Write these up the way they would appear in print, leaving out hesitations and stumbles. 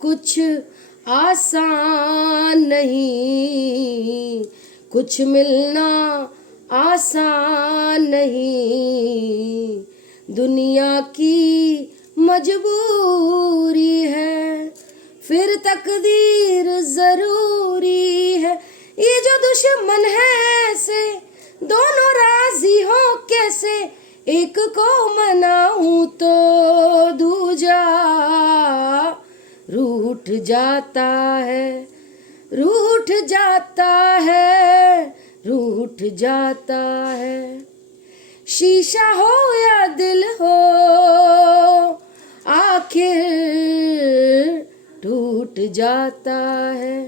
कुछ आसान नहीं, कुछ मिलना आसान नहीं, दुनिया की मजबूरी है, फिर तकदीर जरूरी है। ये जो दुश्मन है से दोनों राजी हो कैसे, एक को मनाऊं तो दूजा रूठ जाता है, रूठ जाता है, रूठ जाता है। शीशा हो या दिल हो आखिर टूट जाता है,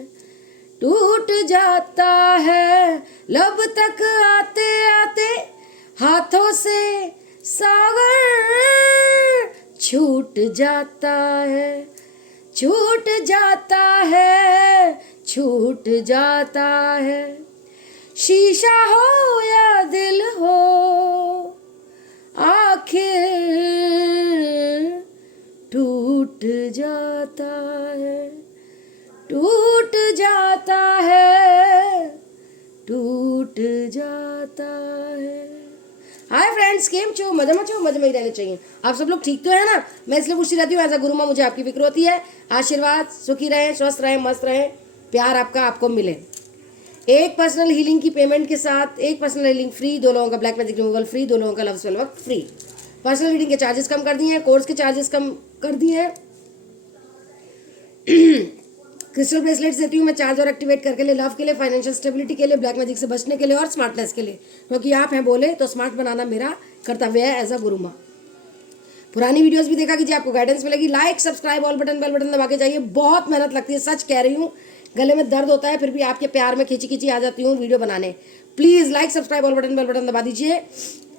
टूट जाता है। लब तक आते आते हाथों से सागर छूट जाता है, छूट जाता है, छूट जाता है। शीशा हो या दिल हो आखिर टूट जाता है, टूट जाता है, टूट जाता है। हाय फ्रेंड्स, केम छो? मजे में छो? मजे में ही रहने चाहिए। आप सब लोग ठीक तो है ना? मैं इसलिए पूछती रहती हूँ, एज अ गुरु माँ मुझे आपकी फिक्र होती है। आशीर्वाद, सुखी रहें, स्वस्थ रहें, मस्त रहें, प्यार आपका आपको मिले। एक पर्सनल हीलिंग की पेमेंट के साथ एक पर्सनल हीलिंग फ्री, 2 लोगों का ब्लैक मैजिक रिमूवल फ्री, 2 लोगों का love spell work free. Personal reading के चार्जेस कम कर दिए हैं, कोर्स के चार्जेस कम कर दिए हैं। क्रिस्टल ब्रेसलेट्स देती हूँ मैं चार्ज और एक्टिवेट करके लिए, लव के लिए, फाइनेंशियल स्टेबिलिटी के लिए, ब्लैक मैजिक से बचने के लिए और स्मार्टनेस के लिए, क्योंकि आप हैं बोले तो स्मार्ट बनाना मेरा कर्तव्य है एज अ गुरु माँ। पुरानी वीडियोस भी देखा कीजिए, आपको गाइडेंस मिलेगी। Like, subscribe, all button, bell button दबा के जाइए। बहुत मेहनत लगती है, सच कह रही हूँ, गले में दर्द होता है, फिर भी आपके प्यार में खींची खींची आ जाती हूँ वीडियो बनाने। Please like, subscribe, all button, bell button दबा दीजिए।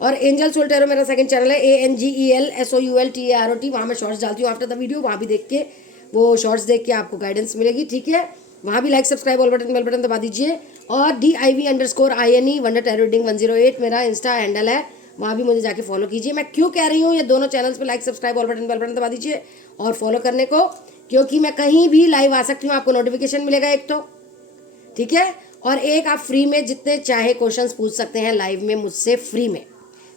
और एंजल सोल टैरो मेरा सेकंड चैनल है, ANGELSOULTAROT। वहाँ मैं शॉर्ट्स डालती हूँ आफ्टर द वीडियो, वहाँ भी देख के, वो शॉर्ट्स देख के आपको गाइडेंस मिलेगी, ठीक है। वहाँ भी like, subscribe, all button, bell button दबा दीजिए। और DIV_INE वंडर टैरो रीडिंग 108 मेरा इंस्टा हैंडल है, वहाँ भी मुझे जाके फॉलो कीजिए। मैं क्यों कह रही हूँ ये दोनों चैनल्स पे like, subscribe, all button, bell button दबा दीजिए और फॉलो करने को, क्योंकि मैं कहीं भी लाइव आ सकती हूँ, आपको नोटिफिकेशन मिलेगा एक तो, ठीक है। और एक आप फ्री में जितने चाहे क्वेश्चंस पूछ सकते हैं लाइव में मुझसे फ्री में,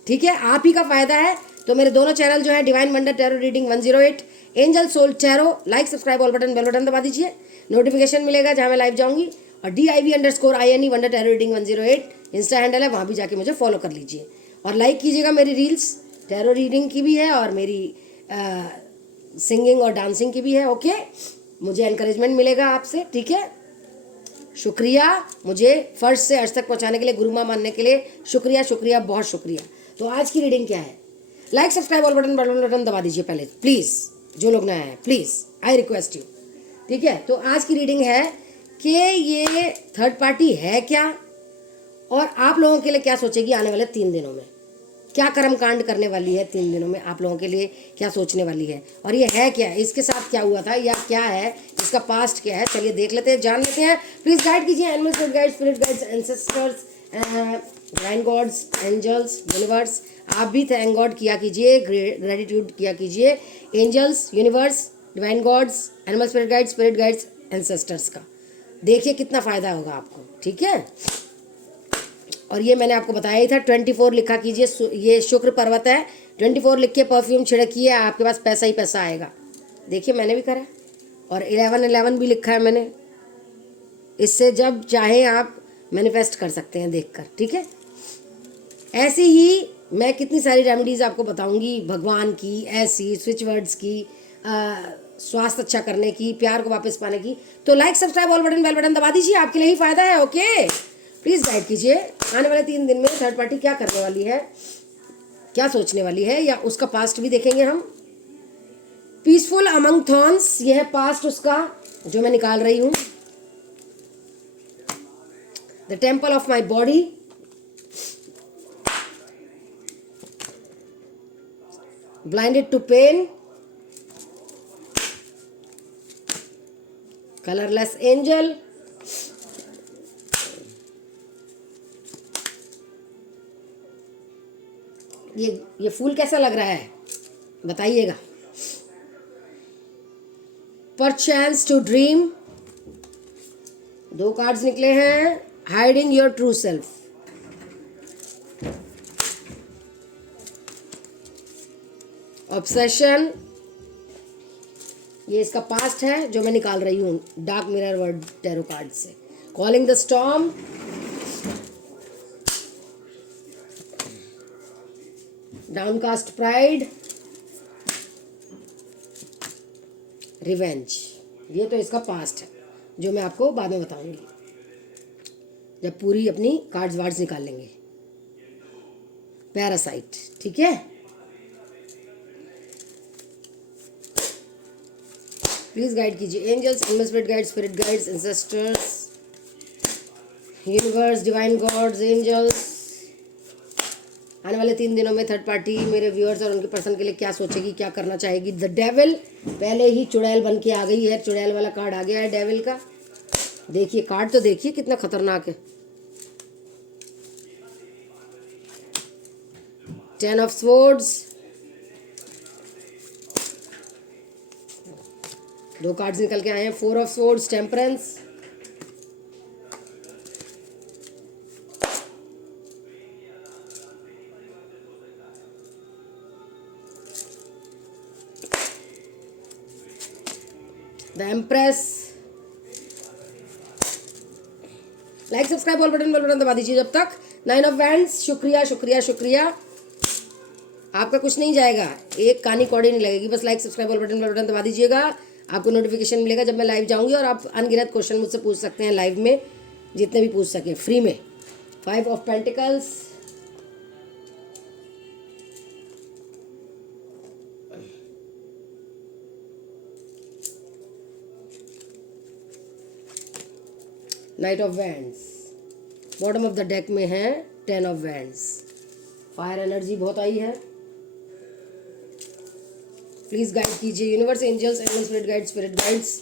ठीक है। आप ही का फायदा है। तो मेरे दोनों चैनल जो है, divine wonder tarot reading 108, angel soul tarot, like, subscribe, all button, bell button दबा दीजिए, नोटिफिकेशन मिलेगा जहाँ मैं लाइव जाऊँगी। और DIV_INE wonder tarot reading 108 Insta handle है, वहाँ भी जाके मुझे फॉलो कर लीजिए और लाइक कीजिएगा। मेरी रील्स टैरो रीडिंग की भी है और मेरी सिंगिंग और डांसिंग की भी है, ओके। मुझे एनकरेजमेंट मिलेगा आपसे, ठीक है। शुक्रिया मुझे फर्श से अर्श तक पहुंचाने के लिए, गुरु माँ मानने के लिए शुक्रिया, शुक्रिया, बहुत शुक्रिया। तो आज की रीडिंग क्या है? Like, subscribe, all button, button दबा दीजिए पहले प्लीज़, जो लोग नए हैं प्लीज़, आई रिक्वेस्ट यू, ठीक है। तो आज की रीडिंग है कि ये थर्ड पार्टी है क्या, और आप लोगों के लिए क्या सोचेगी आने वाले 3 दिनों में, क्या कर्म कांड करने वाली है 3 दिनों में, आप लोगों के लिए क्या सोचने वाली है, और ये है क्या, इसके साथ क्या हुआ था या क्या है, इसका पास्ट क्या है, चलिए देख लेते हैं, जान लेते हैं। प्लीज़ गाइड कीजिए, animal spirit guides, spirit guides, ancestors, divine gods, angels, universe, आप भी थैंक गॉड किया कीजिए, ग्रेटिट्यूड किया कीजिए angels, universe, divine gods, animal spirit guides, spirit guides, ancestors का। देखिए कितना फ़ायदा होगा आपको, ठीक है। और ये मैंने आपको बताया ही था, 24 लिखा कीजिए, ये शुक्र पर्वत है, 24 लिख के परफ्यूम छिड़किए, आपके पास पैसा ही पैसा आएगा। देखिए मैंने भी करा, और 11 भी लिखा है मैंने, इससे जब चाहे आप मैनिफेस्ट कर सकते हैं देखकर, ठीक है। ऐसी ही मैं कितनी सारी रेमेडीज़ आपको बताऊंगी, भगवान की, ऐसी स्विच वर्ड्स की, स्वास्थ्य अच्छा करने की, प्यार को वापस पाने की। तो like, subscribe, all button, bell button दबा दीजिए, आपके लिए ही फ़ायदा है, ओके। प्लीज़ गाइड कीजिए आने वाले 3 दिन में थर्ड पार्टी क्या करने वाली है, क्या सोचने वाली है, या उसका पास्ट भी देखेंगे हम। पीसफुल अमंग थॉर्न्स, यह है पास्ट उसका जो मैं निकाल रही हूँ। The temple of my body, blinded to pain, colourless angel, ये फूल कैसा लग रहा है बताइएगा। परचैंस टू ड्रीम, 2 कार्ड्स निकले हैं, hiding your true self, obsession, ये इसका पास्ट है जो मैं निकाल रही हूँ dark mirror word tarot card से, calling the storm, downcast pride, revenge. ये तो इसका पास्ट है जो मैं आपको बाद में बताऊंगी जब पूरी अपनी कार्ड्स वार्ड्स निकाल लेंगे। पैरासाइट, ठीक है। प्लीज गाइड कीजिए angels, animal spirit guide, spirit guides, ancestors, universe, divine gods, angels, आने वाले 3 दिनों में थर्ड पार्टी मेरे व्यूअर्स और उनके पर्सन के लिए क्या सोचेगी, क्या करना चाहेगी। द डेविल पहले ही चुड़ैल बन के आ गई है, चुड़ैल वाला कार्ड आ गया है डेविल का। देखिए कार्ड तो देखिए कितना खतरनाक है। 10 ऑफ स्वॉर्ड्स, 2 कार्ड्स निकल के आए हैं, 4 of swords, temperance, the empress. Like subscribe all button दबा दीजिए जब तक। 9 ऑफ वैंड्स, शुक्रिया शुक्रिया शुक्रिया, आपका कुछ नहीं जाएगा, एक कानी कौड़ी नहीं लगेगी, बस लाइक सब्सक्राइब ऑल बटन दबा दीजिएगा। आपको नोटिफिकेशन मिलेगा जब मैं लाइव जाऊंगी और आप अनगिनत क्वेश्चन मुझसे पूछ सकते हैं लाइव में, जितने भी पूछ सकें फ्री में। 5 of pentacles, night of wands, bottom of the deck में है 10 ऑफ वैंड्स। फायर एनर्जी बहुत आई है। प्लीज गाइड कीजिए universe, angels, animal spirit guide, spirit guides,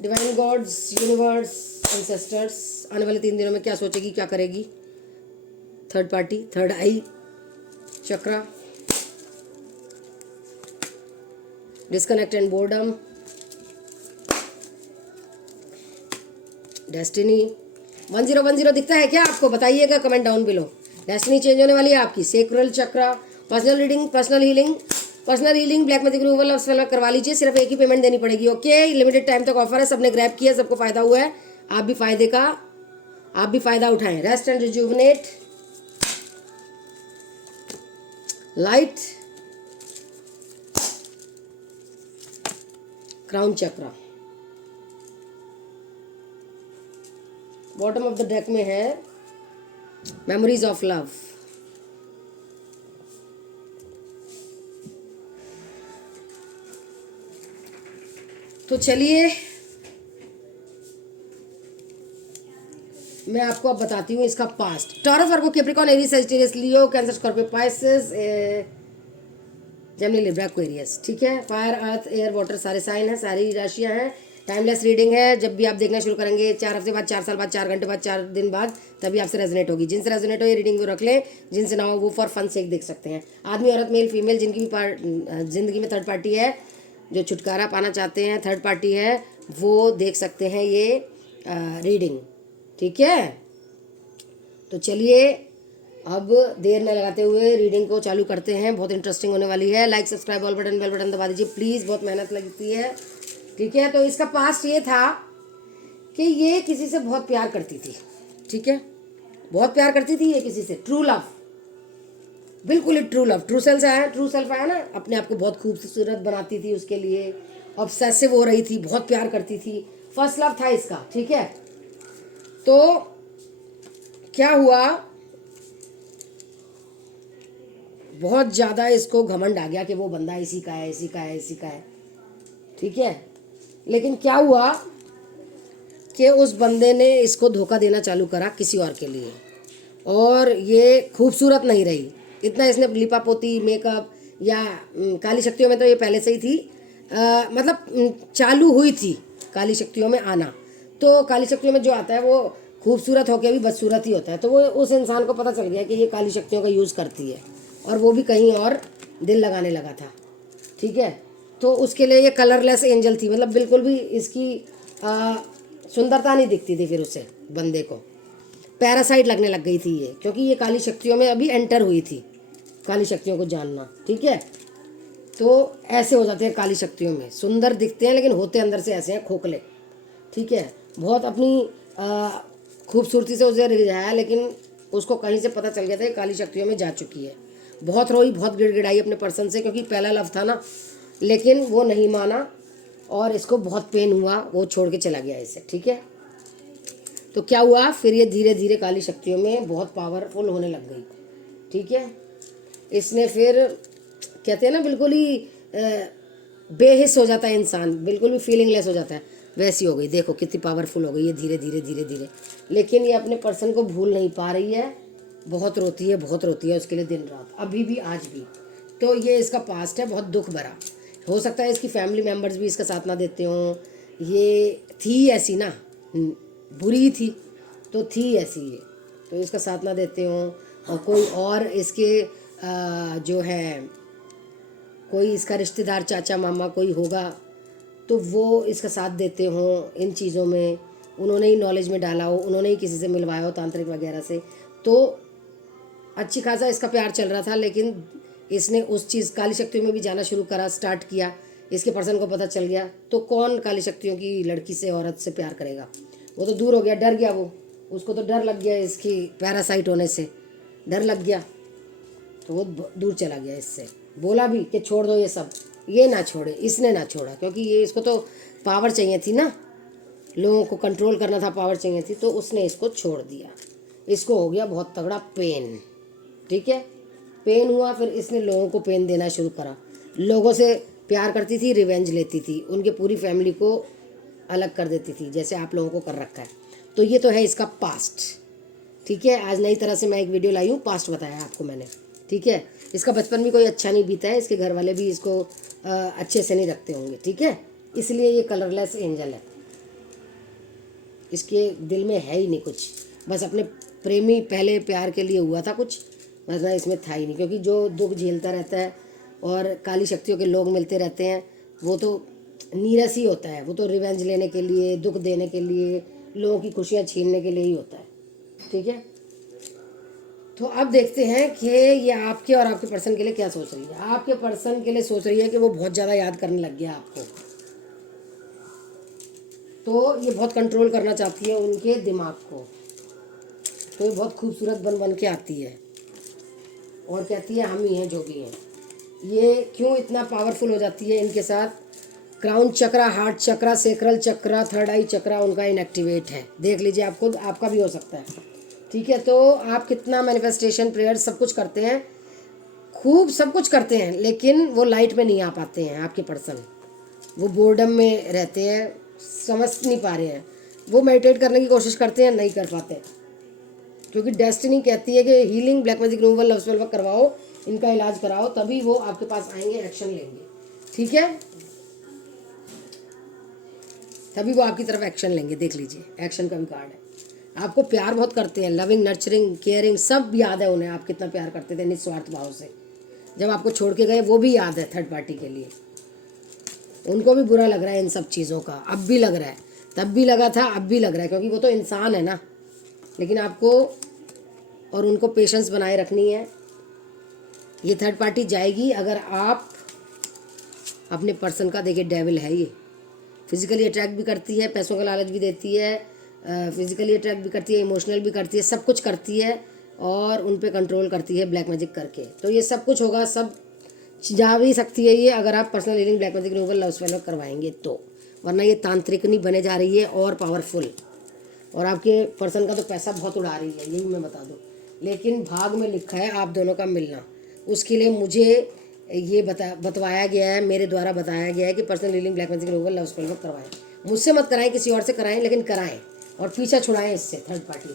divine gods, universe, ancestors, आने वाले 3 दिनों में क्या सोचेगी, क्या करेगी third party, third eye chakra, disconnect and boredom, destiny. 1010 दिखता है क्या आपको, बताइएगा comment down below. Destiny change होने वाली है आपकी। Sacral chakra, personal reading, personal healing, black magic removal of spell करवा लीजिए, सिर्फ एक ही पेमेंट देनी पड़ेगी। ओके, लिमिटेड टाइम तक ऑफर है, सबने ग्रैब किया, सबको फायदा हुआ है, आप भी फायदा उठाएं। Rest and rejuvenate, light, crown chakra, bottom of the deck में है मेमोरीज ऑफ लव। तो चलिए मैं आपको अब बताती हूँ इसका past. Taurus, Virgo, Capricorn, Aries, Sagittarius, Leo, Cancer, Scorpio, Pisces, Gemini, Libra, Aquarius. ठीक है, फायर, अर्थ, एयर, वाटर सारे साइन हैं, सारी राशियाँ हैं। टाइमलेस रीडिंग है, जब भी आप देखना शुरू करेंगे 4 हफ्ते बाद, 4 साल बाद, 4 घंटे बाद, 4 दिन बाद, तभी आपसे रेजोनेट होगी। जिनसे रेजोनेट हो ये रीडिंग वो रख लें, जिनसे ना हो वो फॉर फन से देख सकते हैं। आदमी, औरत, मेल, फीमेल, जिनकी भी जिंदगी में थर्ड पार्टी है, जो छुटकारा पाना चाहते हैं, थर्ड पार्टी है, वो देख सकते हैं ये रीडिंग। ठीक है, तो चलिए अब देर न लगाते हुए रीडिंग को चालू करते हैं। बहुत इंटरेस्टिंग होने वाली है। Like, subscribe, all button, bell button दबा दीजिए प्लीज़, बहुत मेहनत लगती है। ठीक है, तो इसका पास्ट ये था कि ये किसी से बहुत प्यार करती थी। ठीक है, बहुत प्यार करती थी ये किसी से, ट्रू लव, बिल्कुल ही ट्रू लव। ट्रू सेल्फ आया ना, अपने आप को बहुत खूबसूरत बनाती थी, उसके लिए ऑब्सेसिव हो रही थी, बहुत प्यार करती थी, फर्स्ट लव था इसका। ठीक है, तो क्या हुआ, बहुत ज़्यादा इसको घमंड आ गया कि वो बंदा इसी का है, इसी का है, इसी का है। ठीक है, लेकिन क्या हुआ कि उस बंदे ने इसको धोखा देना चालू करा किसी और के लिए, और ये खूबसूरत नहीं रही। इतना इसने लिपा पोती, मेकअप, या काली शक्तियों में तो ये पहले से ही थी, मतलब चालू हुई थी काली शक्तियों में आना। तो काली शक्तियों में जो आता है वो खूबसूरत होकर भी बदसूरत ही होता है। तो वो उस इंसान को पता चल गया कि ये काली शक्तियों का यूज़ करती है, और वो भी कहीं और दिल लगाने लगा था। ठीक है, तो उसके लिए ये कलरलेस एंजल थी, मतलब बिल्कुल भी इसकी सुंदरता नहीं दिखती थी फिर उसे बंदे को, पैरासाइट लगने लग गई थी ये, क्योंकि ये काली शक्तियों में अभी एंटर हुई थी, काली शक्तियों को जानना, ठीक है। तो ऐसे हो जाते हैं काली शक्तियों में, सुंदर दिखते हैं लेकिन होते अंदर से ऐसे हैं खोखले, ठीक है। बहुत अपनी खूबसूरती से उसे रिझाया, लेकिन उसको कहीं से पता चल गया था ये काली शक्तियों में जा चुकी है। बहुत रोई, बहुत गिड़गिड़ाई अपने पर्सन से, क्योंकि पहला लव था ना, लेकिन वो नहीं माना और इसको बहुत पेन हुआ, वो छोड़ के चला गया इसे, ठीक है। तो क्या हुआ फिर, ये धीरे धीरे काली शक्तियों में बहुत पावरफुल होने लग गई, ठीक है। इसने फिर कहते हैं ना बिल्कुल ही बेहिस हो जाता है इंसान, बिल्कुल भी फीलिंगलेस हो जाता है, वैसी हो गई। देखो कितनी पावरफुल हो गई है धीरे धीरे धीरे धीरे, लेकिन ये अपने पर्सन को भूल नहीं पा रही है, बहुत रोती है, बहुत रोती है उसके लिए दिन रात, अभी भी आज भी। तो ये इसका पास्ट है बहुत दुख भरा। हो सकता है इसकी फैमिली मेम्बर्स भी इसका साथ ना देते हों, ये थी ऐसी ना, बुरी थी तो थी ऐसी ये, तो इसका साथ ना देते हों, और कोई और इसके जो है कोई इसका रिश्तेदार चाचा मामा कोई होगा तो वो इसका साथ देते हों इन चीज़ों में, उन्होंने ही नॉलेज में डाला हो, उन्होंने ही किसी से मिलवाया हो तांत्रिक वगैरह से, तो अच्छी खासा इसका प्यार चल रहा था। लेकिन इसने उस चीज़ काली शक्तियों में भी जाना शुरू करा, स्टार्ट किया, इसके पर्सन को पता चल गया, तो कौन काली शक्तियों की लड़की से, औरत से प्यार करेगा। वो तो दूर हो गया, डर गया वो, उसको तो डर लग गया इसकी पैरासाइट होने से, डर लग गया, तो वो दूर चला गया इससे। बोला भी कि छोड़ दो ये सब, ये ना छोड़े, इसने ना छोड़ा, क्योंकि ये इसको तो पावर चाहिए थी ना, लोगों को कंट्रोल करना था, पावर चाहिए थी, तो उसने इसको छोड़ दिया। इसको हो गया बहुत तगड़ा पेन, ठीक है। पेन हुआ, फिर इसने लोगों को पेन देना शुरू करा, लोगों से प्यार करती थी, रिवेंज लेती थी, उनके पूरी फैमिली को अलग कर देती थी, जैसे आप लोगों को कर रखा है। तो ये तो है इसका पास्ट, ठीक है। आज नई तरह से मैं एक वीडियो लाई हूँ, पास्ट बताया आपको मैंने, ठीक है। इसका बचपन भी कोई अच्छा नहीं बीता है, इसके घर वाले भी इसको अच्छे से नहीं रखते होंगे, ठीक है, इसलिए ये कलरलेस एंजल है। इसके दिल में है ही नहीं कुछ, बस अपने प्रेमी पहले प्यार के लिए हुआ था कुछ, वरना इसमें था ही नहीं, क्योंकि जो दुख झेलता रहता है और काली शक्तियों के लोग मिलते रहते हैं, वो तो नीरस ही होता है, वो तो रिवेंज लेने के लिए, दुख देने के लिए, लोगों की खुशियाँ छीनने के लिए ही होता है, ठीक है। तो अब देखते हैं कि ये आपके और आपके पर्सन के लिए क्या सोच रही है। आपके पर्सन के लिए सोच रही है कि वो बहुत ज़्यादा याद करने लग गया आपको, तो ये बहुत कंट्रोल करना चाहती है उनके दिमाग को, तो ये बहुत खूबसूरत बन बन के आती है और कहती है हम ही हैं जो भी हैं। ये क्यों इतना पावरफुल हो जाती है इनके साथ, क्राउन चक्रा, हार्ट चक्रा, सेक्रल चक्रा, थर्ड आई चक्रा उनका इनएक्टिवेट है, देख लीजिए, आपको आपका भी हो सकता है, ठीक है। तो आप कितना मैनिफेस्टेशन, प्रेयर सब कुछ करते हैं, खूब सब कुछ करते हैं, लेकिन वो लाइट में नहीं आ पाते हैं आपके पर्सन, वो बोर्डम में रहते हैं, समझ नहीं पा रहे हैं, वो मेडिटेट करने की कोशिश करते हैं, नहीं कर पाते, क्योंकि डेस्टिनी कहती है कि healing, black magic removal, love spell work करवाओ, इनका इलाज कराओ, तभी वो आपके पास आएंगे, एक्शन लेंगे, ठीक है, तभी वो आपकी तरफ एक्शन लेंगे। देख लीजिए, एक्शन का भी कार्ड है। आपको प्यार बहुत करते हैं, लविंग, नर्चरिंग, केयरिंग सब याद है उन्हें, आप कितना प्यार करते थे निस्वार्थ भाव से, जब आपको छोड़ के गए वो भी याद है थर्ड पार्टी के लिए, उनको भी बुरा लग रहा है इन सब चीज़ों का, अब भी लग रहा है, तब भी लगा था, अब भी लग रहा है, क्योंकि वो तो इंसान है ना। लेकिन आपको और उनको पेशेंस बनाए रखनी है। ये थर्ड पार्टी जाएगी अगर आप अपने पर्सन का, देखिए डेविल है ये, फिजिकली अट्रैक्ट भी करती है, पैसों का लालच भी देती है, फिजिकली अट्रैक्ट भी करती है, इमोशनल भी करती है, सब कुछ करती है, और उन पे कंट्रोल करती है ब्लैक मैजिक करके। तो ये सब कुछ होगा, सब जा भी सकती है ये, अगर आप personal healing, black magic removal, love spell करवाएंगे तो, वरना ये तांत्रिकनी बने जा रही है और पावरफुल, और आपके पर्सन का तो पैसा बहुत उड़ा रही है, यही मैं बता दूं। लेकिन भाग में लिखा है आप दोनों का मिलना, उसके लिए मुझे ये बतवाया गया है, मेरे द्वारा बताया गया है कि personal healing, black magic removal, love spell work करवाएं, मुझसे मत कराएं, किसी और से कराएं, लेकिन कराएं और पीछा छुड़ाएं इससे, थर्ड पार्टी,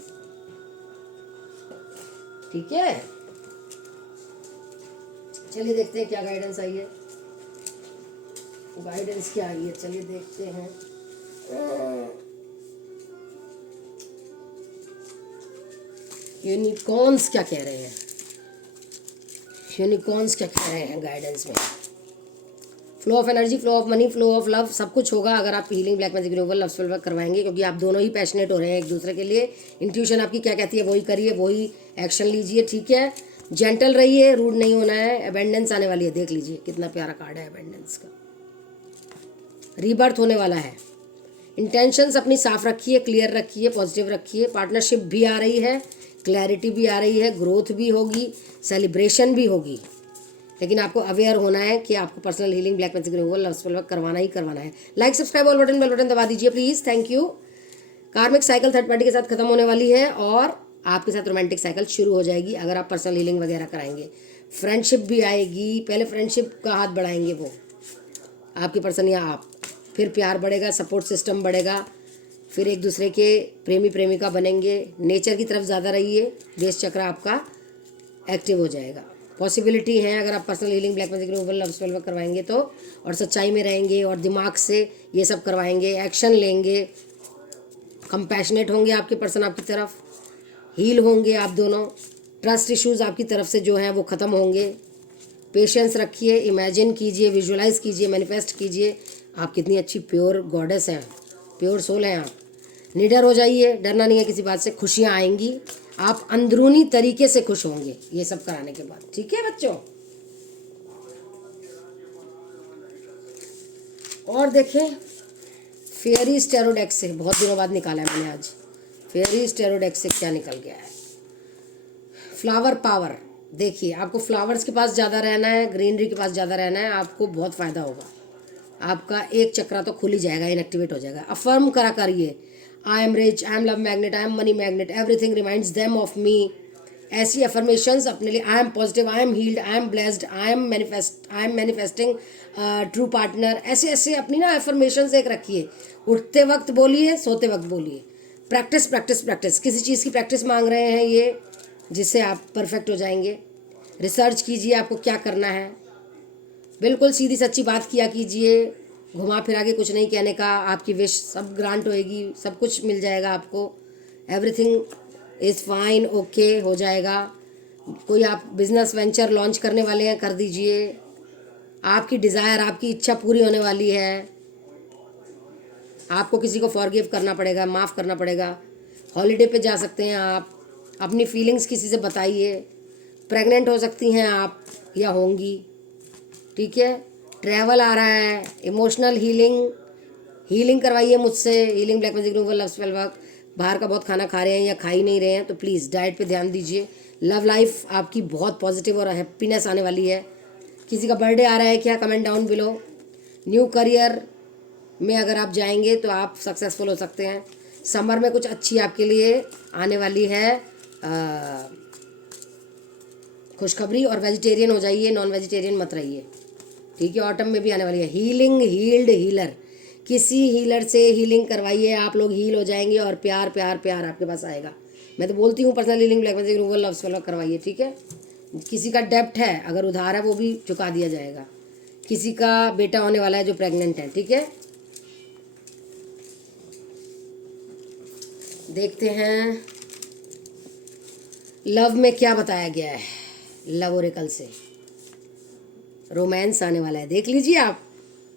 ठीक है। चलिए देखते हैं क्या गाइडेंस आई है, गाइडेंस क्या आई है, चलिए देखते हैं। यूनिकॉर्न्स क्या कह रहे हैं, यूनिकॉर्न्स क्या कह रहे हैं गाइडेंस में। Flow of energy, flow of money, flow of love, सब कुछ होगा अगर आप healing black magic removal love spell work करवाएंगे, क्योंकि आप दोनों ही पैशनेट हो रहे हैं एक दूसरे के लिए। इंट्यूशन आपकी क्या कहती है वही करिए, वही एक्शन लीजिए, ठीक है। जेंटल रहिए, रूड नहीं होना है। अबेंडेंस आने वाली है, देख लीजिए कितना प्यारा कार्ड है अबेंडेंस का। रीबर्थ होने वाला है। इंटेंशंस अपनी साफ रखिए, क्लियर रखिए, पॉजिटिव रखिए। पार्टनरशिप भी आ रही है, क्लैरिटी भी आ रही है, ग्रोथ भी होगी, सेलिब्रेशन भी होगी। लेकिन आपको अवेयर होना है कि आपको personal healing black magic removal love spell work करवाना ही करवाना है। Like, subscribe, all button, bell button दबा दीजिए please, thank you. Karmic cycle third party के साथ खत्म होने वाली है और आपके साथ रोमांटिक साइकिल शुरू हो जाएगी अगर आप पर्सनल हीलिंग वगैरह कराएंगे। फ्रेंडशिप भी आएगी, पहले फ्रेंडशिप का हाथ बढ़ाएंगे वो आपके पर्सन या आप, फिर प्यार बढ़ेगा, सपोर्ट सिस्टम बढ़ेगा, फिर एक दूसरे के प्रेमी प्रेमिका बनेंगे। नेचर की तरफ ज़्यादा रहिए, देश चक्र आपका एक्टिव हो जाएगा। पॉसिबिलिटी है अगर आप personal healing black magic removal love spell work करवाएंगे तो, और सच्चाई में रहेंगे और दिमाग से ये सब करवाएंगे, एक्शन लेंगे, कंपैशनेट होंगे आपके पर्सन आपकी तरफ, हील होंगे आप दोनों। ट्रस्ट इश्यूज आपकी तरफ से जो हैं वो ख़त्म होंगे। पेशेंस रखिए, इमेजिन कीजिए, विजुलाइज कीजिए, मैनिफेस्ट कीजिए। आप कितनी अच्छी प्योर गॉडेस हैं, प्योर सोल हैं आप। निडर हो जाइए, डरना नहीं है किसी बात से। खुशियाँ आएंगी, आप अंदरूनी तरीके से खुश होंगे ये सब कराने के बाद, ठीक है बच्चों। और देखें, फेयरीज टैरो डेक से बहुत दिनों बाद निकाला है मैंने आज। फेयरीज टैरो डेक से क्या निकल गया है? Flower power. देखिए, आपको फ्लावर्स के पास ज़्यादा रहना है, ग्रीनरी के पास ज़्यादा रहना है, आपको बहुत फ़ायदा होगा। आपका एक चक्रा तो खुल ही जाएगा, इनएक्टिवेट हो जाएगा। अफर्म करा करिए, I am rich, I am love magnet, I am money magnet, everything reminds them of me. ऐसी अफर्मेशंस अपने लिए, I am positive, I am heeled, I am blessed, I am manifesting true partner. ऐसे ऐसे अपनी ना affirmations एक रखिए, उठते वक्त बोलिए, सोते वक्त बोलिए। प्रैक्टिस प्रैक्टिस प्रैक्टिस, किसी चीज़ की प्रैक्टिस मांग रहे हैं ये, जिससे आप परफेक्ट हो जाएंगे। रिसर्च कीजिए आपको क्या करना है, बिल्कुल सीधी सच्ची बात किया कीजिए, घुमा फिरा के कुछ नहीं कहने का। आपकी विश सब ग्रांट होएगी, सब कुछ मिल जाएगा आपको। एवरीथिंग इज़ फाइन, ओके हो जाएगा। कोई आप बिजनेस वेंचर लॉन्च करने वाले हैं, कर दीजिए। आपकी डिज़ायर, आपकी इच्छा पूरी होने वाली है। आपको किसी को फॉरगिव करना पड़ेगा, माफ़ करना पड़ेगा। हॉलीडे पे जा सकते हैं आप, अपनी फीलिंग्स किसी से बताइए। प्रेग्नेंट हो सकती हैं आप या होंगी, ठीक है। ट्रैवल आ रहा है, इमोशनल हीलिंग करवाइए मुझसे, healing black magic removal love spell work. बाहर का बहुत खाना खा रहे हैं या खा ही नहीं रहे हैं तो प्लीज़ डाइट पे ध्यान दीजिए। लव लाइफ आपकी बहुत पॉजिटिव और हैप्पीनेस आने वाली है। किसी का बर्थडे आ रहा है क्या? Comment down below. New career में अगर आप जाएंगे तो आप सक्सेसफुल हो सकते हैं। समर में कुछ अच्छी आपके लिए आने वाली है खुशखबरी। और वेजिटेरियन हो जाइए, नॉन वेजिटेरियन मत रहिए, ठीक है। ऑटम में भी आने वाली है हीलिंग, हील्ड हीलर। किसी हीलर से हीलिंग करवाइए, आप लोग हील हो जाएंगे और प्यार प्यार प्यार आपके पास आएगा। मैं तो बोलती हूँ personal healing black magic removal love spell work करवाइए, ठीक है। किसी का डेब्ट है, अगर उधार है वो भी चुका दिया जाएगा। किसी का बेटा होने वाला है जो प्रेग्नेंट है, ठीक है। देखते हैं लव में क्या बताया गया है। लव ओरेकल से रोमांस आने वाला है, देख लीजिए आप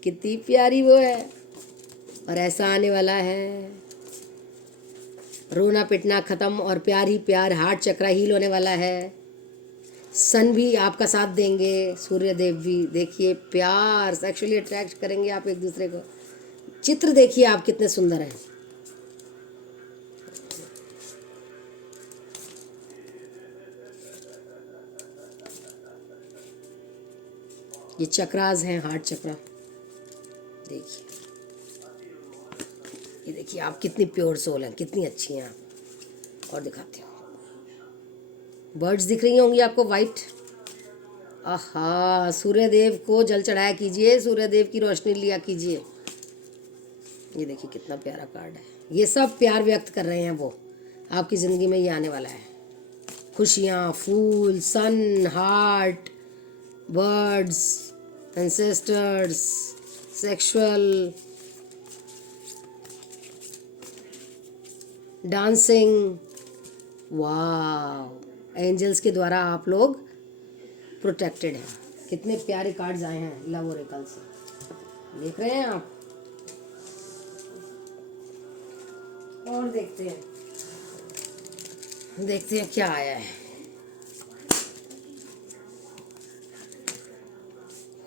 कितनी प्यारी वो है। और ऐसा आने वाला है, रोना पिटना खत्म और प्यार ही प्यार, हार्ट चक्रा हील होने वाला है। सन भी आपका साथ देंगे, सूर्य देव भी। देखिए प्यार, सेक्सुअली अट्रैक्ट करेंगे आप एक दूसरे को। चित्र देखिए आप कितने सुंदर हैं। ये चक्रास हैं, हार्ट चक्रा। देखिए, ये देखिए आप कितनी प्योर सोल हैं, कितनी अच्छी हैं आप। और दिखाती हूँ, बर्ड्स दिख रही होंगी आपको वाइट। आहा, सूर्यदेव को जल चढ़ाया कीजिए, सूर्यदेव की रोशनी लिया कीजिए। ये देखिए कितना प्यारा कार्ड है। ये सब प्यार व्यक्त कर रहे हैं वो आपकी ज़िंदगी में। ये आने वाला है खुशियाँ, फूल, sun, heart, birds, ancestors, sexual, dancing. वाह, एंजल्स के द्वारा आप लोग प्रोटेक्टेड हैं। कितने प्यारे कार्ड्स आए हैं लव ओरेकल से। देख रहे हैं आप। और देखते हैं क्या आया है।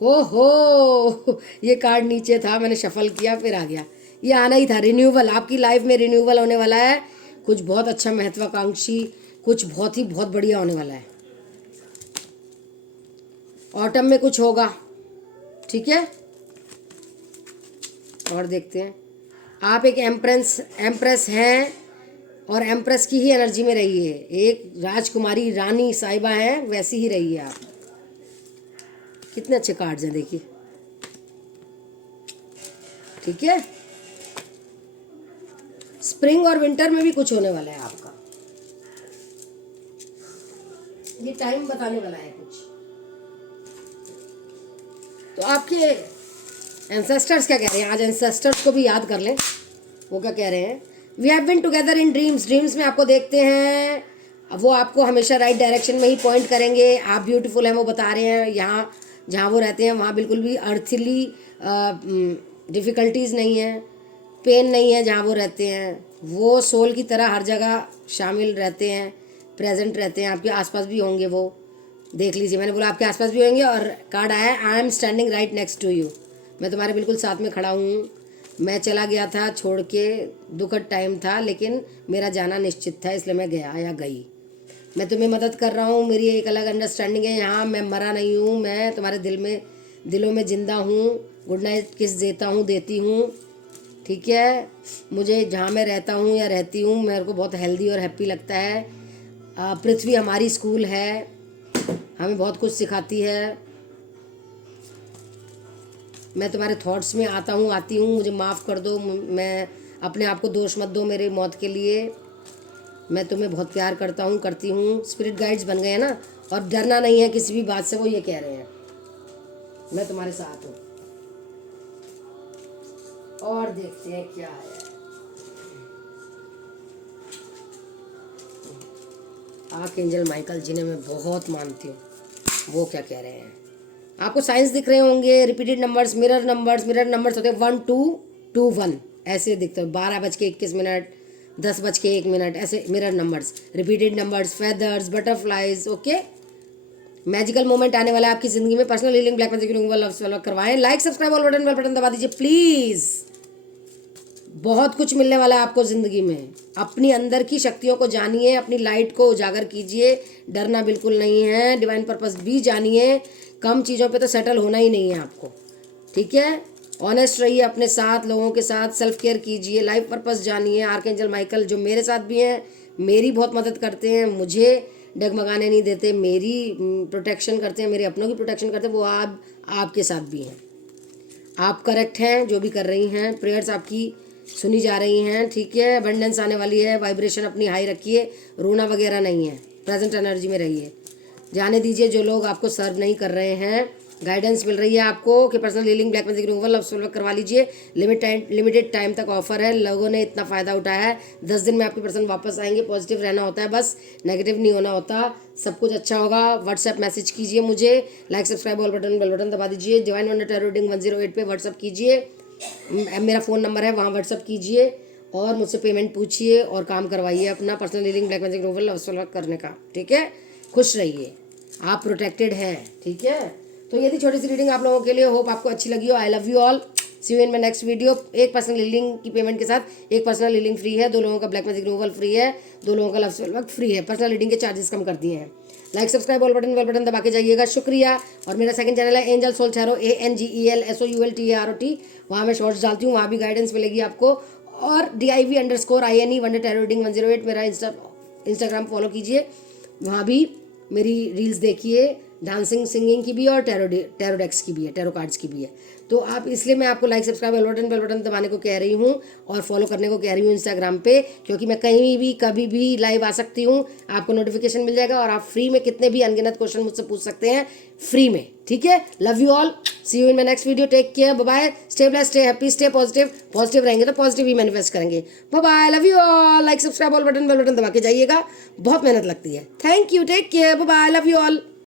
हो ये कार्ड नीचे था, मैंने शफल किया फिर आ गया। ये आना ही था, रिन्यूअल। आपकी लाइफ में रिन्यूअल होने वाला है, कुछ बहुत अच्छा महत्वाकांक्षी, कुछ बहुत बढ़िया होने वाला है। ऑटम में कुछ होगा, ठीक है। और देखते हैं, आप एक एम्प्रेस हैं और एम्प्रेस की ही एनर्जी में रही है। एक राजकुमारी रानी साहिबा हैं, वैसी ही रही है आप। कितने अच्छे कार्ड्स हैं देखिए, ठीक है। स्प्रिंग और विंटर में भी कुछ होने वाला है आपका, ये टाइम बताने वाला है कुछ। तो आपके एंसेस्टर्स क्या कह रहे हैं, आज एंसेस्टर्स को भी याद कर लें। वो क्या कह रहे हैं, we have been together in dreams. Dreams में आपको देखते हैं, वो आपको हमेशा राइट डायरेक्शन में ही पॉइंट करेंगे। आप ब्यूटीफुल हैं वो बता रहे हैं। यहाँ जहाँ वो रहते हैं वहाँ बिल्कुल भी अर्थली डिफ़िकल्टीज़ नहीं है, पेन नहीं है। जहाँ वो रहते हैं वो सोल की तरह हर जगह शामिल रहते हैं, प्रेजेंट रहते हैं। आपके आसपास भी होंगे, वो देख लीजिए। मैंने बोला आपके आसपास भी होंगे, और कार्ड आया है, I am standing right next to you. मैं तुम्हारे बिल्कुल साथ में खड़ा हूँ। मैं चला गया था छोड़ के, दुखद टाइम था, लेकिन मेरा जाना निश्चित था, इसलिए मैं गया या गई। मैं तुम्हें मदद कर रहा हूँ, मेरी एक अलग अंडरस्टैंडिंग है यहाँ। मैं मरा नहीं हूँ, मैं तुम्हारे दिलों में ज़िंदा हूँ। गुड नाइट किस देती हूँ, ठीक है। मुझे जहाँ मैं रहता हूँ या रहती हूँ, मेरे को बहुत हेल्दी और हैप्पी लगता है। पृथ्वी हमारी स्कूल है, हमें बहुत कुछ सिखाती है। मैं तुम्हारे थॉट्स में आती हूँ, मुझे माफ़ कर दो। मैं अपने आप को दोष मत दो मेरी मौत के लिए। मैं तुम्हें बहुत प्यार करती हूँ। स्पिरिट गाइड्स बन गए हैं ना, और डरना नहीं है किसी भी बात से, वो ये कह रहे हैं मैं तुम्हारे साथ हूँ। और देखते हैं क्या है। आर्कएंजल माइकल, जिन्हें मैं बहुत मानती हूँ, वो क्या कह रहे हैं। आपको साइंस दिख रहे होंगे, रिपीटेड नंबर्स, मिरर नंबर्स होते हैं 1 2 2 1, ऐसे दिखते हैं। 12:21, 10:01, ऐसे mirror numbers, repeated numbers, feathers, butterflies. Okay, magical moment आने वाला है आपकी ज़िंदगी में। Personal healing, black magic love करवाएं। लाइक सब्सक्राइब ऑल बटन दबा दीजिए प्लीज़। बहुत कुछ मिलने वाला है आपको ज़िंदगी में। अपनी अंदर की शक्तियों को जानिए, अपनी लाइट को उजागर कीजिए। डरना बिल्कुल नहीं है, डिवाइन पर्पस भी जानिए। कम चीज़ों पे तो सेटल होना ही नहीं है आपको, ठीक है। ऑनेस्ट रहिए अपने साथ, लोगों के साथ, सेल्फ केयर कीजिए, लाइफ पर्पस जानिए। आर्कएंजल माइकल जो मेरे साथ भी हैं, मेरी बहुत मदद करते हैं, मुझे डगमगाने नहीं देते, मेरी प्रोटेक्शन करते हैं, मेरे अपनों की प्रोटेक्शन करते हैं। वो आपके साथ भी हैं। आप करेक्ट हैं जो भी कर रही हैं, प्रेयर्स आपकी सुनी जा रही हैं, ठीक है। अबंडेंस आने वाली है, वाइब्रेशन अपनी हाई रखिए, रोना वगैरह नहीं है, प्रेजेंट एनर्जी में रहिए। जाने दीजिए जो लोग आपको सर्व नहीं कर रहे हैं। गाइडेंस मिल रही है आपको कि personal healing, black magic removal, love solve करवा लीजिए। लिमिटेड टाइम तक ऑफर है, लोगों ने इतना फ़ायदा उठाया है। 10 दिन में आपके पर्सन वापस आएंगे। पॉजिटिव रहना होता है, बस नेगेटिव नहीं होना होता। सब कुछ अच्छा होगा। व्हाट्सएप मैसेज कीजिए मुझे, like subscribe all button bell button दबा दीजिए। डिवाइन वंडर टैरो रीडिंग 108 पे व्हाट्सएप कीजिए, मेरा फ़ोन नंबर है, वहाँ व्हाट्सएप कीजिए और मुझसे पेमेंट पूछिए और काम करवाइए अपना personal healing, black magic removal, love solve करने का, ठीक है। खुश रहिए, आप प्रोटेक्टेड हैं, ठीक है। तो ये थी छोटी सी रीडिंग आप लोगों के लिए। होप आपको अच्छी लगी हो। I love you all, see you in my next video. एक पर्सनल हीलिंग की पेमेंट के साथ एक पर्सनल हीलिंग फ्री है, 2 लोगों का ब्लैक मैजिक रिमूवल फ्री है, 2 लोगों का लव सोल्व फ्री है। पर्सनल रीडिंग के चार्जेस कम कर दिए हैं। लाइक सब्सक्राइब ऑल बटन दबा के जाइएगा, शुक्रिया। और मेरा सेकंड चैनल है angel soul tarot, ANGEL SOULTAROT। वहाँ मैं शॉर्ट्स डालती हूँ, वहाँ भी गाइडेंस मिलेगी आपको। और DIV_INE वंडर टैरो रीडिंग 108 मेरा इंस्टाग्राम फॉलो कीजिए, वहाँ भी मेरी रील्स देखिए। डांसिंग सिंगिंग की भी और टैरो डेक्स की भी है, टैरो कार्ड्स की भी है। तो आप, इसलिए मैं आपको लाइक सब्सक्राइब बेल बटन दबाने को कह रही हूँ और फॉलो करने को कह रही हूँ इंस्टाग्राम पे, क्योंकि मैं कहीं भी कभी भी लाइव आ सकती हूँ। आपको नोटिफिकेशन मिल जाएगा और आप फ्री में कितने भी अनगिनत क्वेश्चन मुझसे पूछ सकते हैं, फ्री में, ठीक है। Love you all, see you in my next video. Take care, bye bye, stay blessed, stay happy, stay positive. Positive रहेंगे तो पॉजिटिव ही मैनिफेस्ट करेंगे। Bye bye, love you all. Like subscribe all button bell button दबा के जाइएगा, बहुत मेहनत लगती है। Thank you, take care, bye bye, love you all.